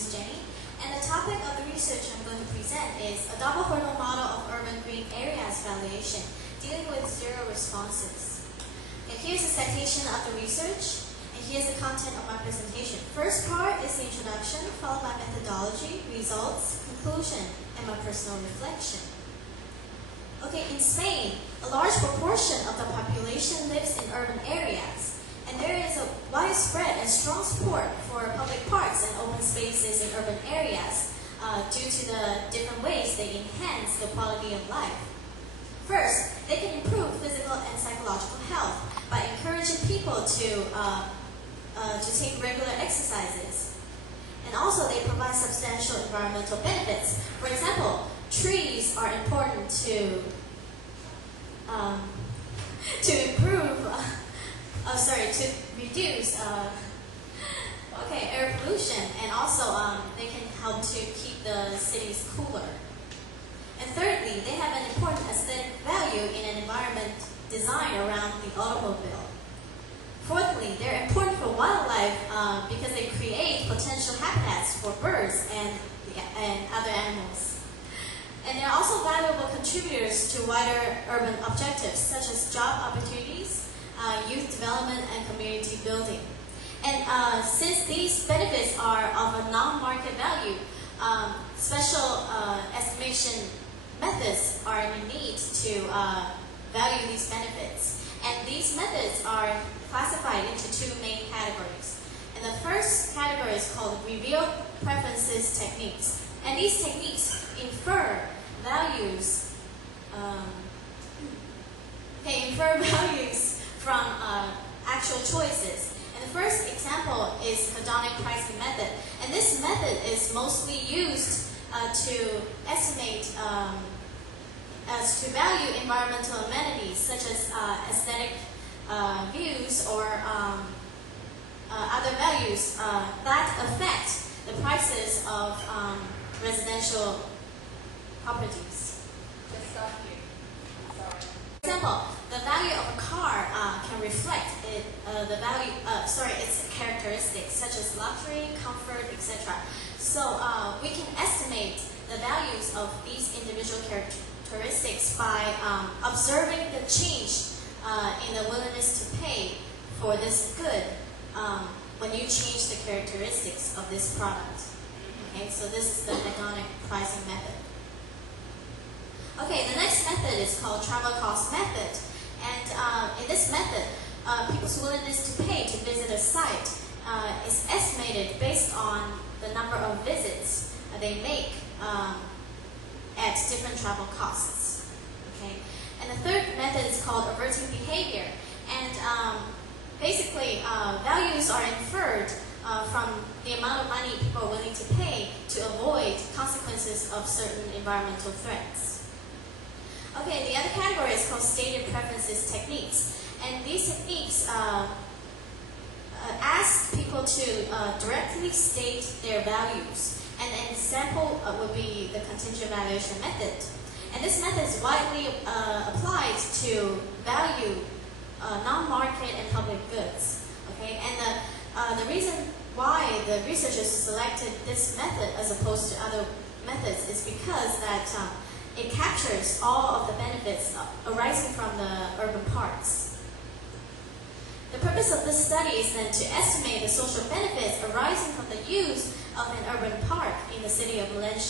is Jenny, and the topic of the research I'm going to present is a double hurdle model of urban green areas valuation, dealing with zero responses. Okay, here's a citation of the research, and here's the content of my presentation. First part is the introduction, followed by methodology, results, conclusion, and my personal reflection. Okay, in Spain, a large proportion of the population lives in urban areas, and there is a widespread and strong support for public parks and open spaces in urban areas due to the different ways they enhance the quality of life. First, they can improve physical and psychological health by encouraging people to take regular exercises. And also, they provide substantial environmental benefits. For example, trees are important to reduce air pollution, and also they can help to keep the cities cooler. And thirdly, they have an important aesthetic value in an environment designed around the automobile. Fourthly, they're important for wildlife because they create potential habitats for birds and other animals. And they're also valuable contributors to wider urban objectives such as job opportunities, youth development, and community building. And since these benefits are of a non-market value, special estimation methods are in need to value these benefits. And these methods are classified into two main categories. And the first category is called reveal preferences techniques. And these techniques infer values from actual choices. And the first example is hedonic pricing method. And this method is mostly used to estimate, to value environmental amenities such as aesthetic views or other values that affect the prices of residential properties. Just stop here. Sorry. For example, the value of a car can reflect its characteristics such as luxury, comfort, etc. So we can estimate the values of these individual characteristics by observing the change in the willingness to pay for this good when you change the characteristics of this product. Okay, so this is the hedonic pricing method. Okay, the next method is called travel cost method. And in this method, people's willingness to pay to visit a site is estimated based on the number of visits they make at different travel costs. Okay, and the third method is called averting behavior. And basically, values are inferred from the amount of money people are willing to pay to avoid consequences of certain environmental threats. Okay, the other category is called stated preferences techniques. And these techniques ask people to directly state their values. And an example would be the contingent valuation method. And this method is widely applied to value non-market and public goods. Okay, and the reason why the researchers selected this method as opposed to other methods is because that it captures all of the benefits arising from the urban parks. The purpose of this study is then to estimate the social benefits arising from the use of an urban park in the city of Valencia.